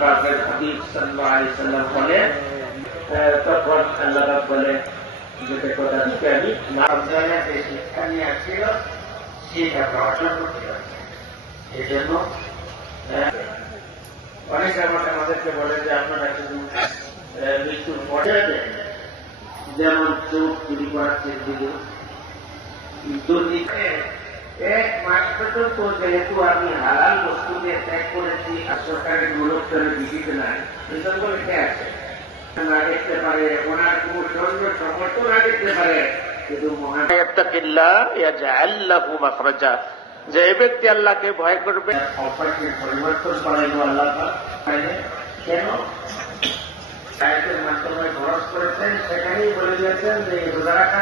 পাকের হাবিব সাল্লাল্লাহু আলাইহি সাল্লাম বলে, তখন আল্লাহ পাক বলে যেটা কথা থেকে আমি রমজানের যে শিক্ষা নিয়ে ছিল সেটা অর্জন করতে পারছি। এই জন্য অনেক আমাদেরকে বলে যে আপনারা শুধু মৃত্যুর পর্যায়ে দেন, যেমন চোখ চুরি করার দিকে দুর্নীতি এক মাস পর্যন্ত যেহেতু আমি হালাল বস্তু দিয়ে ত্যাগ করেছি আর সরকারের গোলকটারে বিধিতে নাই, এই জন্য লিখে আছে না দেখতে পারে, ওনার কোন সৈন্য সমর্থন না দেখতে পারে, কিন্তু যে ব্যক্তি আল্লাহকে ভয় করবে অপারেশন পরিবর্তন করাইল আল্লাহ কেন আয়াতের মাধ্যমে খরচ করেছেন, সেখানেই বলে দিয়েছেন যে রোজা রাখা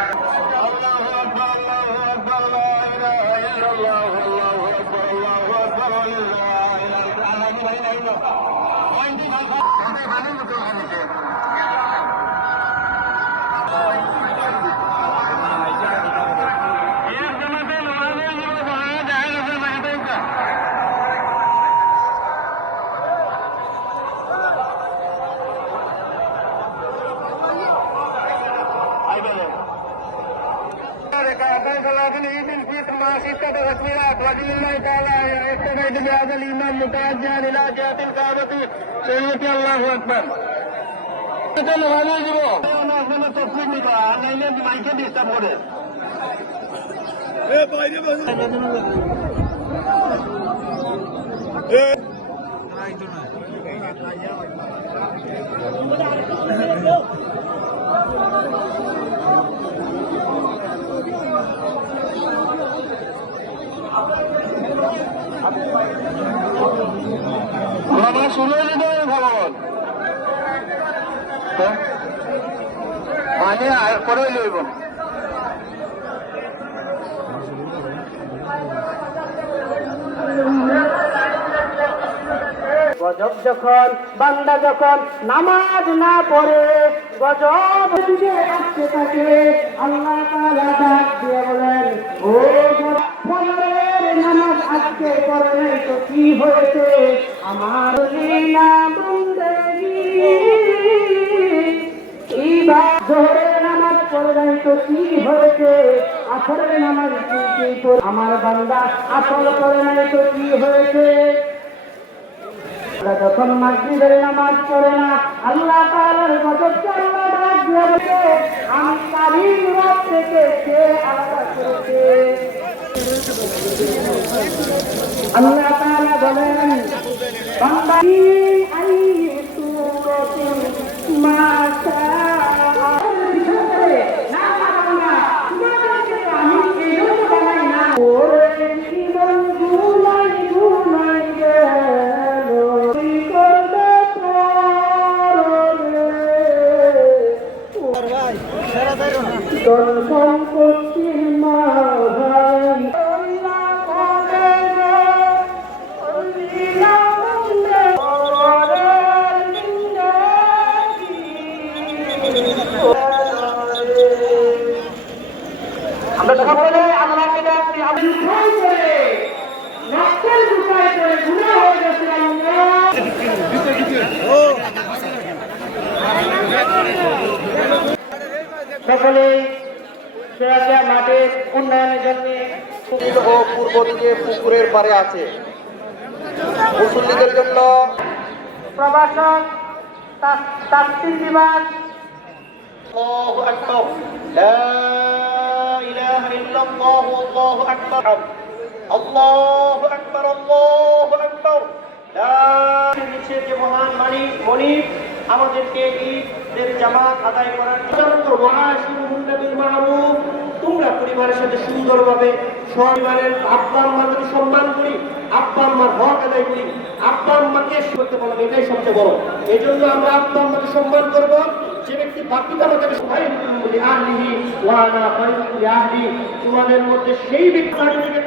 শুনে ভবন মানে আর করে লইব গজব যখন বান্দা যখন নামাজ না পড়ে গজব আসতে থাকে, আল্লাহ তাআলা ডাক দিয়ে বলেন, ও ফজরের নামাজ আজকে পড়ে নাই তো কি হয়েছে, আমার লীলা বন্দেগী জোহরের নামাজ পড়ে নাই তো কি হয়েছে, আসরের নামাজ আমার বান্দা আসর পড়ে নাই তো কি হয়েছে। যখন মাগরিবের নামাজ পড়ে না আল্লাহ তাআলার গজবকে আল্লাহ ডাক দিয়ে বলে, আমি কারীম রব থেকে কে আলাদা করেছে। আল্লাহ তাআলা বলেন, বান্দা আইতু মা সম্পত্তির মা ভাই আমরা সকলে আল্লাহকে ডাকি, আমি ভয় করে নকল দুটাই করে গুনাহ হয়ে গেছে। সকলে মাঠের উন্নয়নের জন্য ও পূর্ব দিকে পুকুরের পারে আছে মুসল্লিদের জন্য প্রবাসন তাফসীর বিভাগ। আল্লাহু আকবার, লা ইলাহা ইল্লাল্লাহু, আল্লাহু আকবার, আল্লাহু আকবার, আল্লাহু আকবার। নিচে যে মহান মালিক মনিব আমাদেরকে ঈদের জামাত আদায় করার জন্য মারুফ, তোমরা পরিবারের সাথে সুন্দরভাবে পরিবারের আব্বা আম্মাকে সম্মান করি, আব্বা আম্মার হক আদায় করি, আব্বা আম্মাকে করতে বলবো, এটাই সবচেয়ে বড়। এই জন্য আমরা আব্বা আম্মাকে সম্মান করবো। যে ব্যক্তি বাকিটা আমাদের তোমাদের মধ্যে সেই ব্যক্তি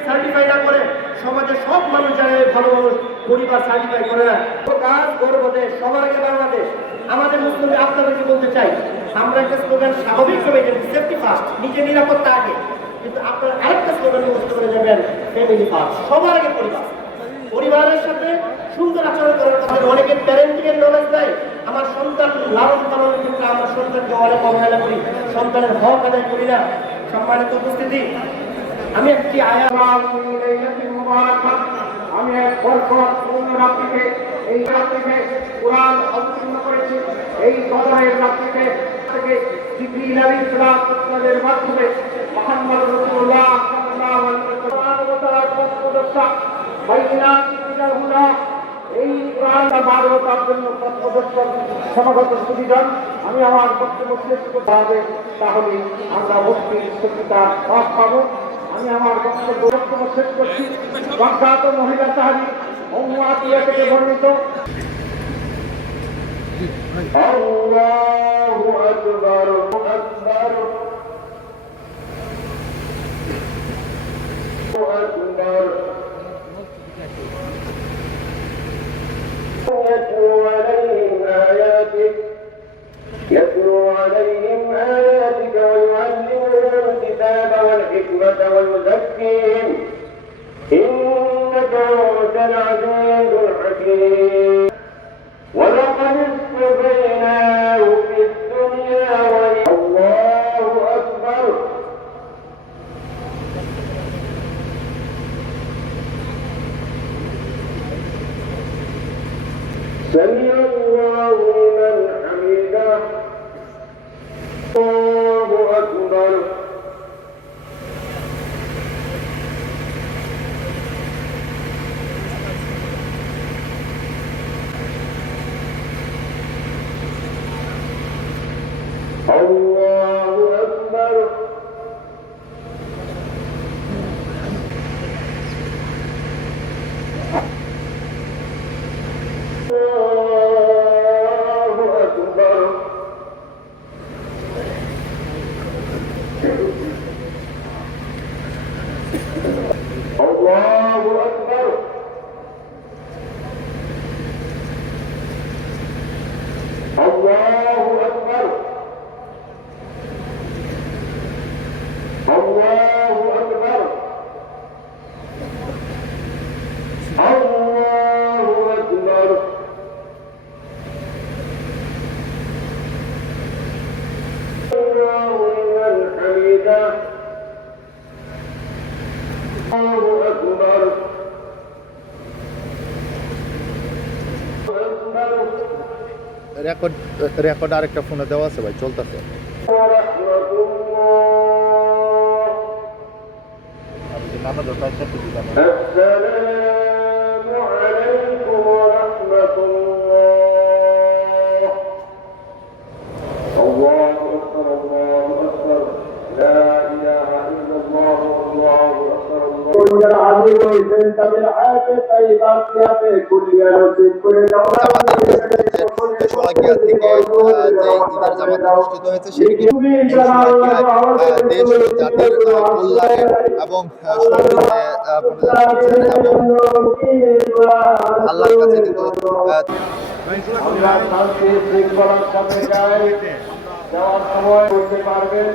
সার্টিফাই না করে সমাজের সব মানুষ যারা ভালো মানুষ পরিবার সার্টিফাই করে না, কাজ করবো দেশ সবার আগে বাংলাদেশ। আমাদের মুসলিম আপনাদেরকে বলতে চাই, আমরা একটা স্লোগান স্বাভাবিকভাবে সেফটি ফার্স্ট, নিজের নিরাপত্তা আগে, কিন্তু আপনারা আরেকটা স্লোগান মুখস্থ করে যাবেন, ফ্যামিলি ফার্স্ট, সবার আগে পরিবার। পরিবারের সাথে সুন্দর আচরণ করার কথা। অনেকে প্যারেন্টিং এর নলেজ দেয়, আমার সন্তান লালন পালনের ক্ষেত্রে আমার সন্তানকে অনেক অবহেলা করি, সন্তানের হক আদায় করি না। সম্মানিত উপস্থিতি, আমি একটি আয়াত আমি এক বরকতপূর্ণ রাত্রিতে এই রাত্রিতে কোরআন অবতীর্ণ করেছি। এই কদরের রাত্রিতে থেকে জিবরিল আলাইহিস সালাম আপনাদের মাধ্যমে মুহাম্মদ রাসূলুল্লাহ সাল্লাল্লাহু আলাইহি ওয়াসাল্লাম পথপ্রদর্শক বাইনাতুল হুদা এই কোরআন মানবতার জন্য পথপ্রদর্শক সমাগত সুবিধান আমি আমার বক্তব্য শেষ করতে হবে, তাহলে আমরা মুক্তির সত্যিকার পথ পাবো। আমি আমার বক্তব্য শেষ করছি। প্রখ্যাত মহিলা সাহাবী উম্মু আতিয়া থেকে বর্ণিত আল্লাহু আকবার আকবার আকবার يتلو عليهم آياتك ويعلمهم الكتاب والحكمة ويزكيهم إنك أنت العزيز الحكيم ولقد اصطفيناه في الدنيا الله أكبر سمع الله لمن حمده الله أكبر الله أكبر الله أكبر الله أكبر الله أكبر الله أكبر الله لمن حمده الله أكبر রেকর্ড আরেকটা ফোনে দেওয়া আছে ভাই, চলতেছে। السلام عليكم ورحمة الله الله أكبر الله أكبر لا إله إلا الله الله أكبر الله العظيم إذا بالحق طيبا في كل يوم كل সোনাকিয়া থেকে যে ঈদের জামাত অনুষ্ঠিত হয়েছে সেটি সোনাকিয়ায় দেশ ও জাতির কল্যাণে এবং সমৃদ্ধে এবং আল্লাহর কাছে কিন্তু আমরা শান্তি শৃঙ্খলার সাথে যাই যাওয়ার সময় করতে পারবেন।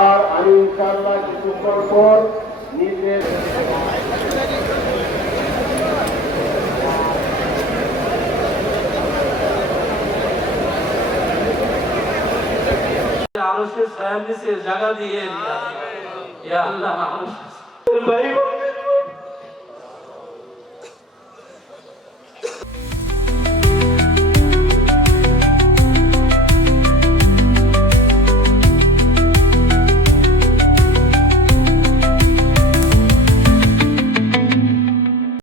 আর আমি ইনশাআল্লাহ কিছুক্ষণ পর নিজের আরশের ছায়ার নিচে জায়গা দিয়ে ইয়া আল্লাহ